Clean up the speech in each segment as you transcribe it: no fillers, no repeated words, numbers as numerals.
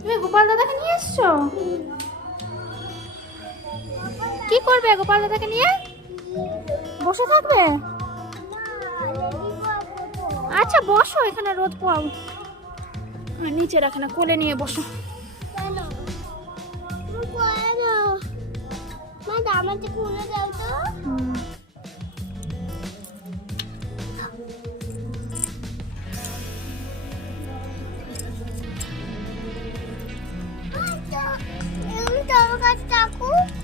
তুমি গোপাল দাদাকে নিয়ে এসছো? কি করবে গোপাল দাদাকে নিয়ে? বসে থাকবে? আচ্ছা বসো, এখানে রোদ পাও, নিচে রাখে না, কোলে নিয়ে বসো।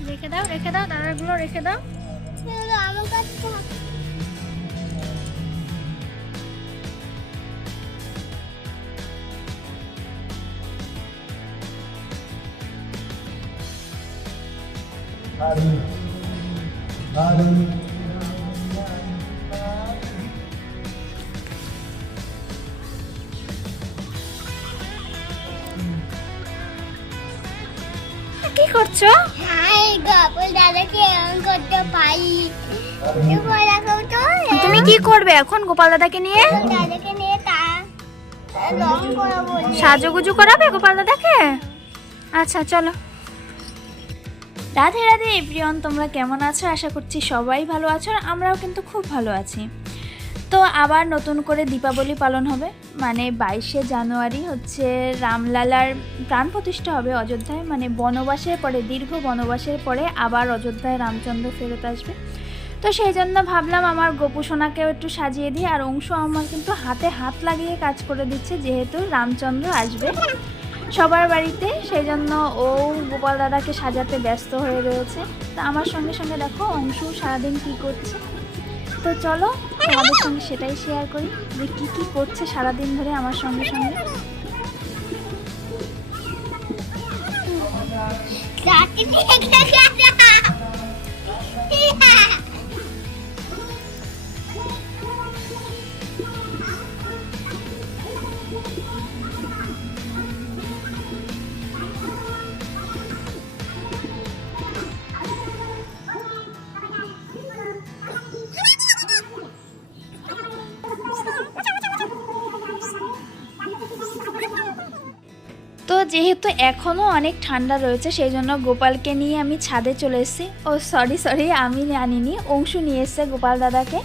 রেখে দাও, রেখে দাও, দানাগুলো রেখে দাও। আমার কাছে কি করছো? তুমি কি করবে এখন গোপাল দাদাকে নিয়ে? সাজুগুজু করাবে গোপাল দাদাকে? আচ্ছা চলো। রাধে রাধে এভরিওয়ান, তোমরা কেমন আছো? আশা করছি সবাই ভালো আছো, আর আমরাও কিন্তু খুব ভালো আছি। তো আবার নতুন করে দীপাবলি পালন হবে, মানে 22শে জানুয়ারি হচ্ছে রামলালার প্রাণ প্রতিষ্ঠা হবে অযোধ্যায়, মানে বনবাসের পরে, দীর্ঘ বনবাসের পরে আবার অযোধ্যায় রামচন্দ্র ফেরত আসবে। তো সেই জন্য ভাবলাম আমার গোপু সোনাকেও একটু সাজিয়ে দিই, আর অংশ আমার কিন্তু হাতে হাত লাগিয়ে কাজ করে দিচ্ছে, যেহেতু রামচন্দ্র আসবে সবার বাড়িতে, সেই জন্য ও গোপাল দাদাকে সাজাতে ব্যস্ত হয়ে রয়েছে। তো আমার সঙ্গে সঙ্গে দেখো অংশু সারাদিন কি করছে। তো চলো তোমাদের সঙ্গে সেটাই শেয়ার করি যে কী কী করছে সারাদিন ধরে আমার সঙ্গে সঙ্গে। তো যেহেতু এখনও অনেক ঠান্ডা রয়েছে, সেই জন্য গোপালকে নিয়ে আমি ছাদে চলে এসেছি। ও সরি আমি আনিনি, অংশু নিয়ে এসছে গোপাল দাদাকে।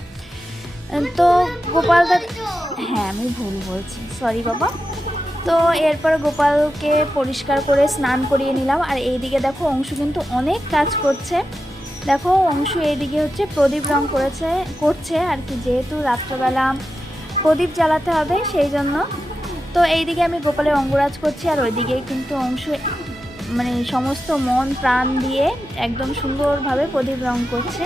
তো গোপাল দাদা, হ্যাঁ আমি ভুল বলছি, সরি বাবা। তো এরপর গোপালকে পরিষ্কার করে স্নান করিয়ে নিলাম, আর এইদিকে দেখো অংশু কিন্তু অনেক কাজ করছে। দেখো অংশু এইদিকে হচ্ছে প্রদীপ রং করছে আর কি, যেহেতু রাত্রবেলা প্রদীপ জ্বালাতে হবে সেই জন্য। তো এইদিকে আমি গোপালের অঙ্গরাজ করছি, আর ওইদিকে কিন্তু অংশু মানে সমস্ত মন প্রাণ দিয়ে একদম সুন্দরভাবে প্রদীপ রং করছে।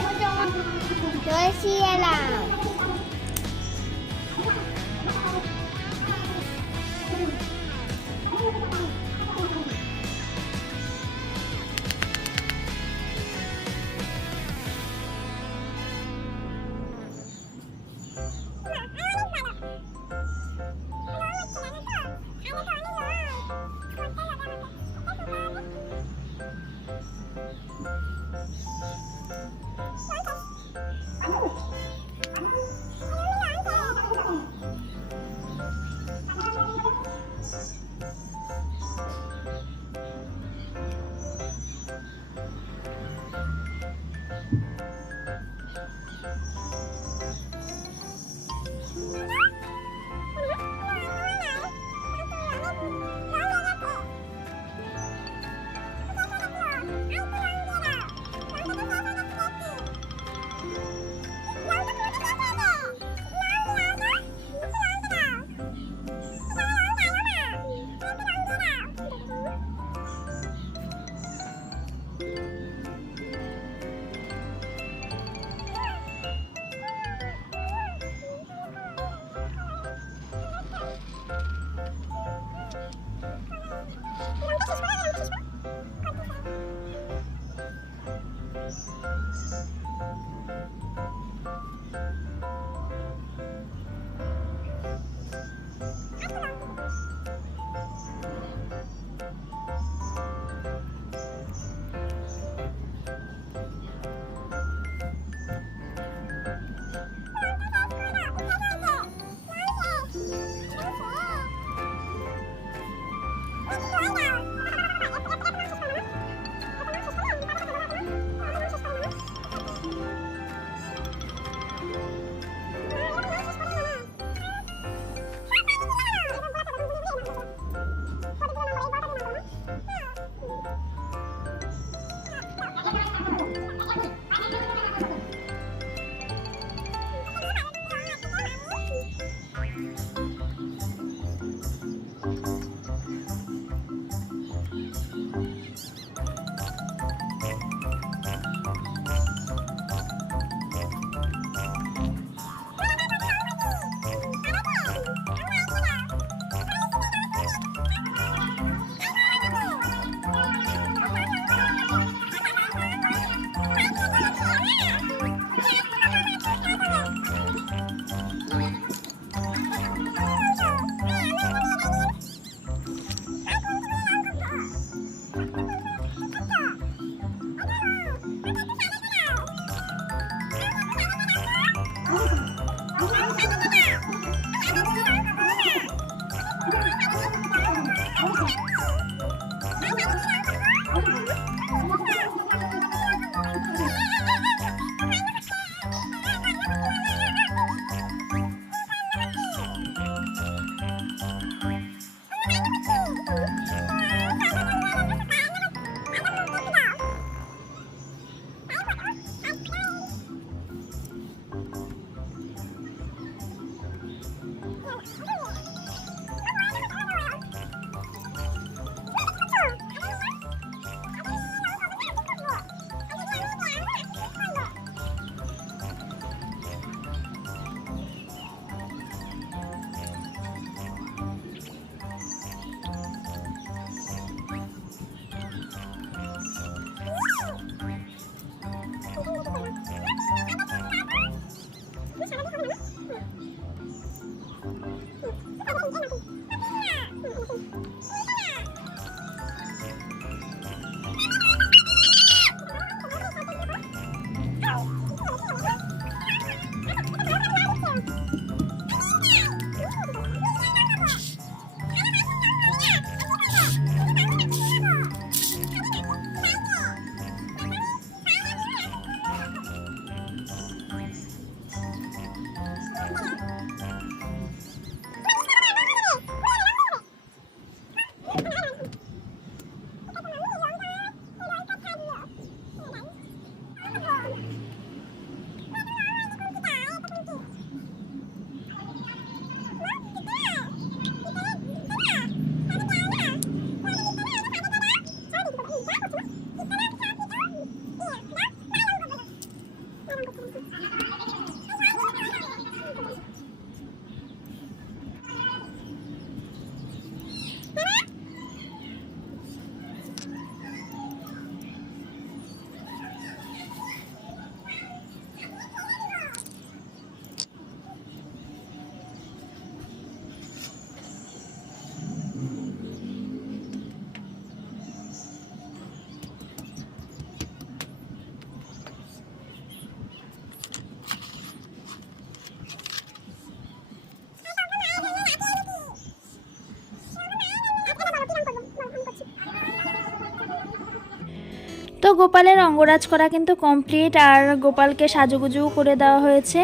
তো গোপালের অঙ্গরাজ করা কিন্তু কমপ্লিট, আর গোপালকে সাজুগুজু করে দেওয়া হয়েছে।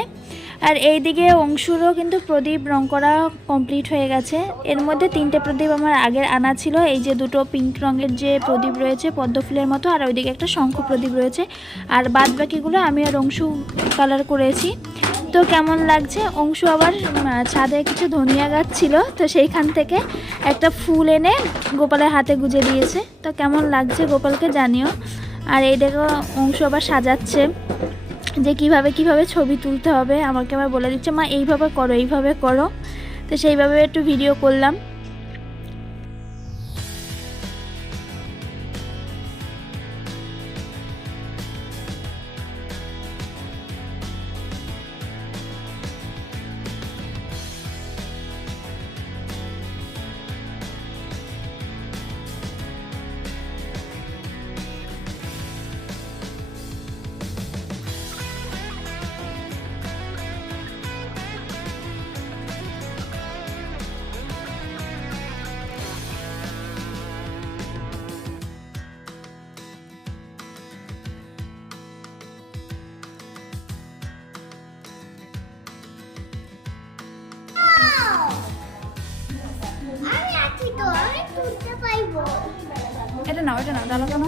আর এইদিকে অংশুরও কিন্তু প্রদীপ রং করা কমপ্লিট হয়ে গেছে। এর মধ্যে 3টে প্রদীপ আমার আগের আনা ছিল, এই যে 2টো পিঙ্ক রঙের যে প্রদীপ রয়েছে পদ্ম ফুলের মতো, আর ওইদিকে একটা শঙ্খ প্রদীপ রয়েছে। আর বাদ বাকিগুলো আমি আর অংশু কালার করেছি। তো কেমন লাগছে? অংশু আবার ছাদে কিছু ধনিয়া গাছ ছিল, তো সেইখান থেকে একটা ফুল এনে গোপালের হাতে গুজে দিয়েছে। তো কেমন লাগছে গোপালকে জানিও। আর এই দেখো অংশু আবার সাজাচ্ছে যে কিভাবে কিভাবে ছবি তুলতে হবে, আমাকে আবার বলে দিচ্ছে মা এইভাবে করো এইভাবে করো। তো সেইভাবে একটু ভিডিও করলাম। আমি আছি তো, আমি তুলতে পাইবো। এটা নাও ডালো কেন?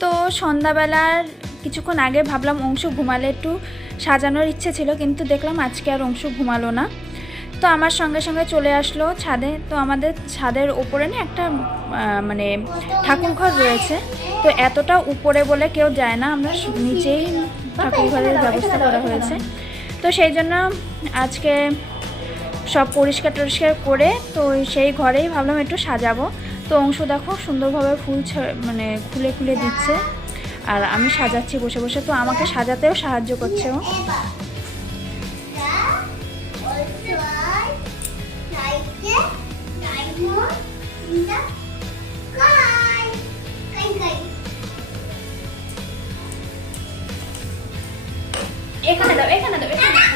তো সন্ধ্যাবেলার কিছুক্ষণ আগে ভাবলাম অংশু ঘুমালে একটু সাজানোর ইচ্ছে ছিল, কিন্তু দেখলাম আজকে আর অংশু ঘুমালো না। তো আমার সঙ্গে সঙ্গে চলে আসলো ছাদে। তো আমাদের ছাদের ওপরে না একটা মানে ঠাকুর ঘর রয়েছে। তো এতটা উপরে বলে কেউ যায় না, আমরা নিচেই ঠাকুর ঘরের ব্যবস্থা করা হয়েছে। তো সেই জন্য আজকে সব পরিষ্কার টরিষ্কার করে তো সেই ঘরেই ভাবলাম একটু সাজাবো। তো অংশ দেখো সুন্দরভাবে ফুল মানে খুলে খুলে দিচ্ছে, আর আমি সাজাচ্ছি বসে বসে। তো আমাকে সাজাতেও সাহায্য করছে ও। এখানে দাও, এখানে দাও, এখানে দাও।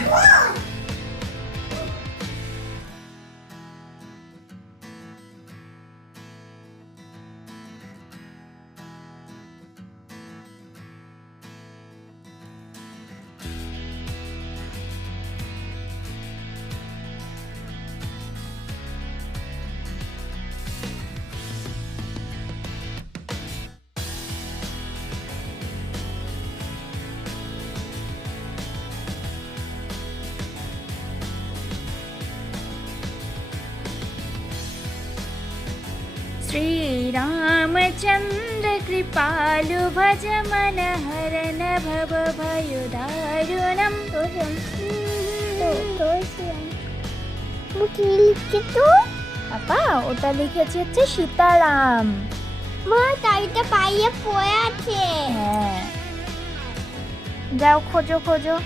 श्रीरामचन्द्र कृपालु भज मन हरन भव भयो दारुणम। কি লিখছে তো? পাপা ওটা লিখেছে হচ্ছে সীতারাম। মা তাইটা পাইয়ে পড়ে আছে। হ্যাঁ, যাও খোঁজো খোঁজো।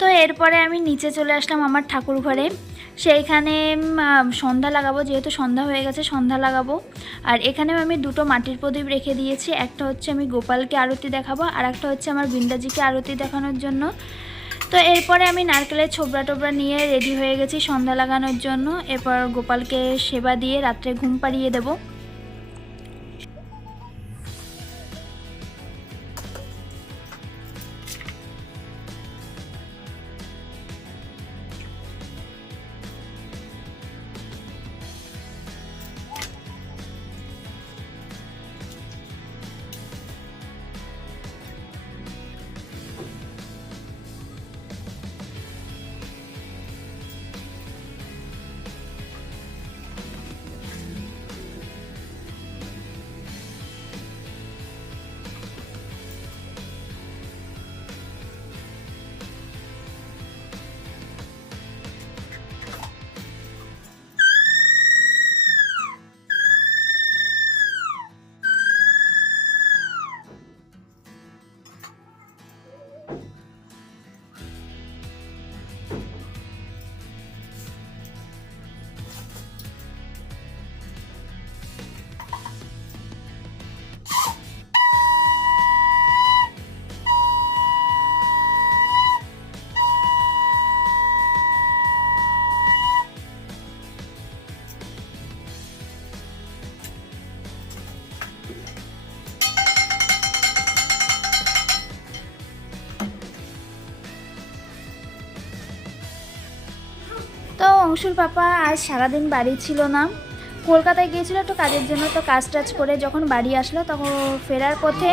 তো এরপরে আমি নিচে চলে আসলাম আমার ঠাকুর ঘরে। সেইখানে সন্ধ্যা লাগাবো, যেহেতু সন্ধ্যা হয়ে গেছে সন্ধ্যা লাগাবো। আর এখানেও আমি দুটো মাটির প্রদীপ রেখে দিয়েছি, একটা হচ্ছে আমি গোপালকে আরতি দেখাবো আর একটা হচ্ছে আমার বৃন্দাজিকে আরতি দেখানোর জন্য। তো এরপরে আমি নারকেলের ছোবড়া টোবড়া নিয়ে রেডি হয়ে গেছি সন্ধ্যা লাগানোর জন্য। এরপর গোপালকে সেবা দিয়ে রাত্রে ঘুম পাড়িয়ে দেবো। তো অংশুর পাপা আজ সারাদিন বাড়ি ছিল না, কলকাতায় গিয়েছিল একটু কাজের জন্য। তো কাজ টাজ করে যখন বাড়ি আসলো তখন ফেরার পথে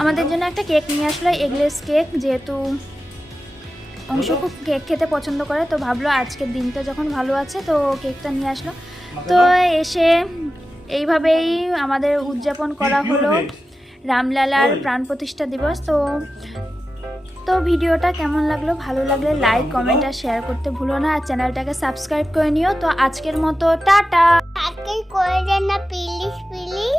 আমাদের জন্য একটা কেক নিয়ে আসলো, এগলেস কেক। যেহেতু অংশু খুব কেক খেতে পছন্দ করে, তো ভাবলো আজকের দিনটা যখন ভালো আছে তো কেকটা নিয়ে আসলো। তো এসে এইভাবেই আমাদের উদযাপন করা হলো রামলালার প্রাণ প্রতিষ্ঠা দিবস। তো ভিডিওটা কেমন লাগলো, ভালো লাগলে লাইক কমেন্ট আর শেয়ার করতে ভুলো না, আর চ্যানেলটাকে সাবস্ক্রাইব করে নিও। তো আজকের মতো টাটা। সাবস্ক্রাইব করে দেন না প্লিজ প্লিজ।